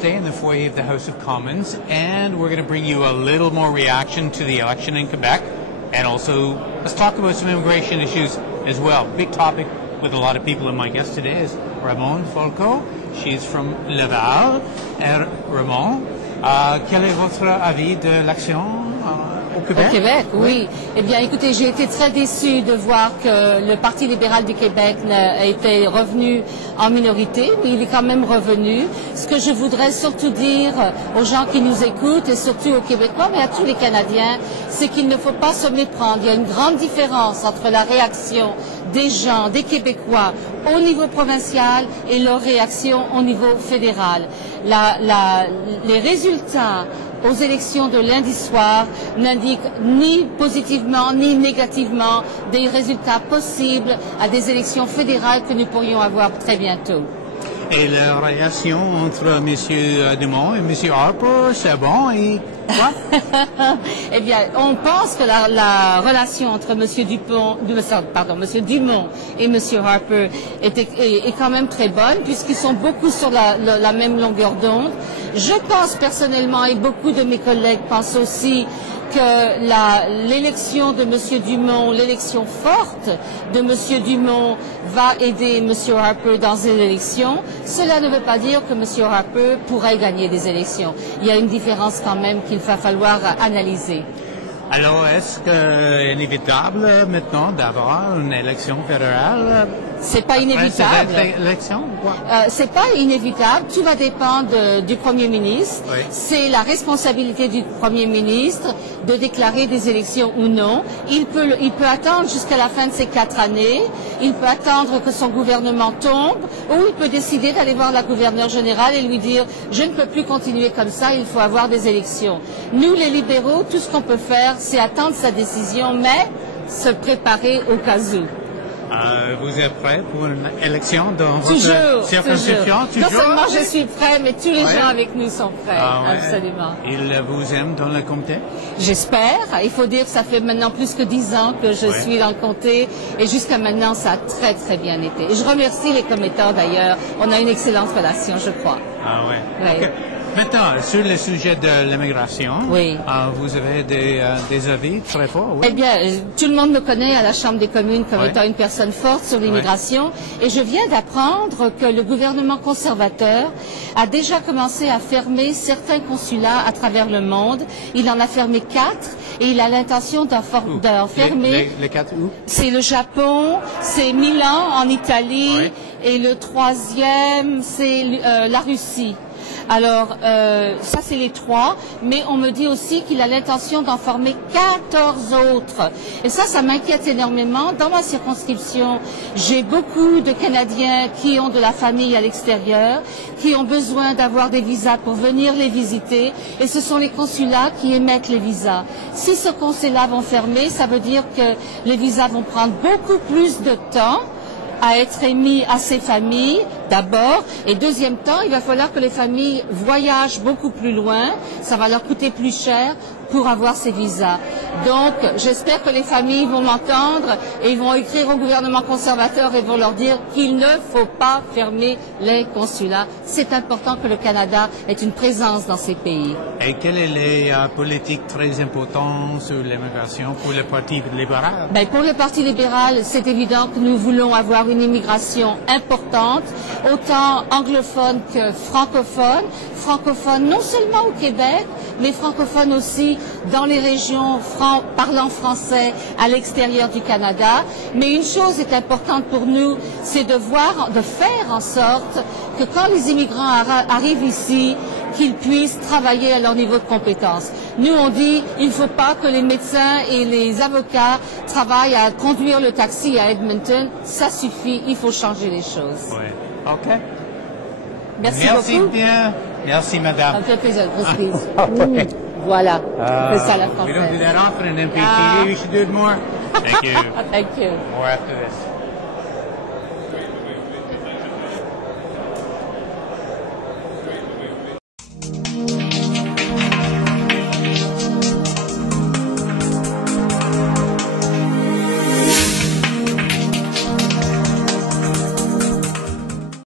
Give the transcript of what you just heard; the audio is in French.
stay in the foyer of the House of Commons, and we're going to bring you a little more reaction to the election in Quebec, and also let's talk about some immigration issues as well. Big topic with a lot of people, and my guest today is Ramon Folco. She's from Laval. Ramon, quel est votre avis de l'action au Québec? Au Québec, oui. Eh bien, écoutez, j'ai été très déçue de voir que le Parti libéral du Québec était revenu en minorité, mais il est quand même revenu. Ce que je voudrais surtout dire aux gens qui nous écoutent, et surtout aux Québécois, mais à tous les Canadiens, c'est qu'il ne faut pas se méprendre. Il y a une grande différence entre la réaction des gens, des Québécois, au niveau provincial et leur réaction au niveau fédéral. Les résultats aux élections de lundi soir n'indiquent ni positivement ni négativement des résultats possibles à des élections fédérales que nous pourrions avoir très bientôt. Et la relation entre M. Dumont et M. Harper, c'est bon et quoi? Eh bien, on pense que la relation entre M. Dumont et M. Harper est quand même très bonne, puisqu'ils sont beaucoup sur la même longueur d'onde. Je pense personnellement, et beaucoup de mes collègues pensent aussi, que l'élection de M. Dumont, l'élection forte de M. Dumont va aider M. Harper dans une élection. Cela ne veut pas dire que M. Harper pourrait gagner des élections. Il y a une différence quand même qu'il va falloir analyser. Alors, est-ce que c'est inévitable maintenant d'avoir une élection fédérale? C'est pas inévitable. C'est pas inévitable. Tout va dépendre du Premier ministre. Oui. C'est la responsabilité du Premier ministre de déclarer des élections ou non. Il peut attendre jusqu'à la fin de ces 4 années. Il peut attendre que son gouvernement tombe, ou il peut décider d'aller voir la gouverneure générale et lui dire « Je ne peux plus continuer comme ça, il faut avoir des élections ». Nous, les libéraux, tout ce qu'on peut faire, c'est attendre sa décision, mais se préparer au cas où. Vous êtes prêt pour une élection dans votre circonscription? Non seulement je suis prêt, mais tous les gens avec nous sont prêts. Absolument. Ils vous aiment dans le comté? J'espère. Il faut dire que ça fait maintenant plus que 10 ans que je suis dans le comté, et jusqu'à maintenant, ça a très très bien été. Et je remercie les commettants d'ailleurs. On a une excellente relation, je crois. Ah ouais. Okay. Maintenant, sur le sujet de l'immigration, vous avez des avis très forts? Oui. Eh bien, tout le monde me connaît à la Chambre des communes comme étant une personne forte sur l'immigration, et je viens d'apprendre que le gouvernement conservateur a déjà commencé à fermer certains consulats à travers le monde. Il en a fermé 4, et il a l'intention d'en fermer. Les 4 où? C'est le Japon, c'est Milan en Italie, et le 3e, c'est la Russie. Alors, ça c'est les 3, mais on me dit aussi qu'il a l'intention d'en former 14 autres. Et ça m'inquiète énormément. Dans ma circonscription, j'ai beaucoup de Canadiens qui ont de la famille à l'extérieur, qui ont besoin d'avoir des visas pour venir les visiter, et ce sont les consulats qui émettent les visas. Si ce consulat vont fermer, ça veut dire que les visas vont prendre beaucoup plus de temps à être émis à ces familles, d'abord, et deuxième temps, il va falloir que les familles voyagent beaucoup plus loin, ça va leur coûter plus cher pour avoir ces visas. Donc, j'espère que les familles vont m'entendre et ils vont écrire au gouvernement conservateur et vont leur dire qu'il ne faut pas fermer les consulats. C'est important que le Canada ait une présence dans ces pays. Et quelle est la politique très importante sur l'immigration pour le Parti libéral? Ben, pour le Parti libéral, c'est évident que nous voulons avoir une immigration importante, autant anglophone que francophone. Francophone non seulement au Québec, mais francophone aussi dans les régions parlant français à l'extérieur du Canada. Mais une chose est importante pour nous, c'est de faire en sorte que quand les immigrants arrivent ici, qu'ils puissent travailler à leur niveau de compétence. Nous, on dit, il ne faut pas que les médecins et les avocats travaillent à conduire le taxi à Edmonton. Ça suffit, il faut changer les choses. Oui, OK. Merci beaucoup. Bien. Merci, madame. Ça me fait plaisir, Christine. Voilà, c'est ça la française. We don't do that often in MPTV. We should do it more. Thank you. Thank you. More after this.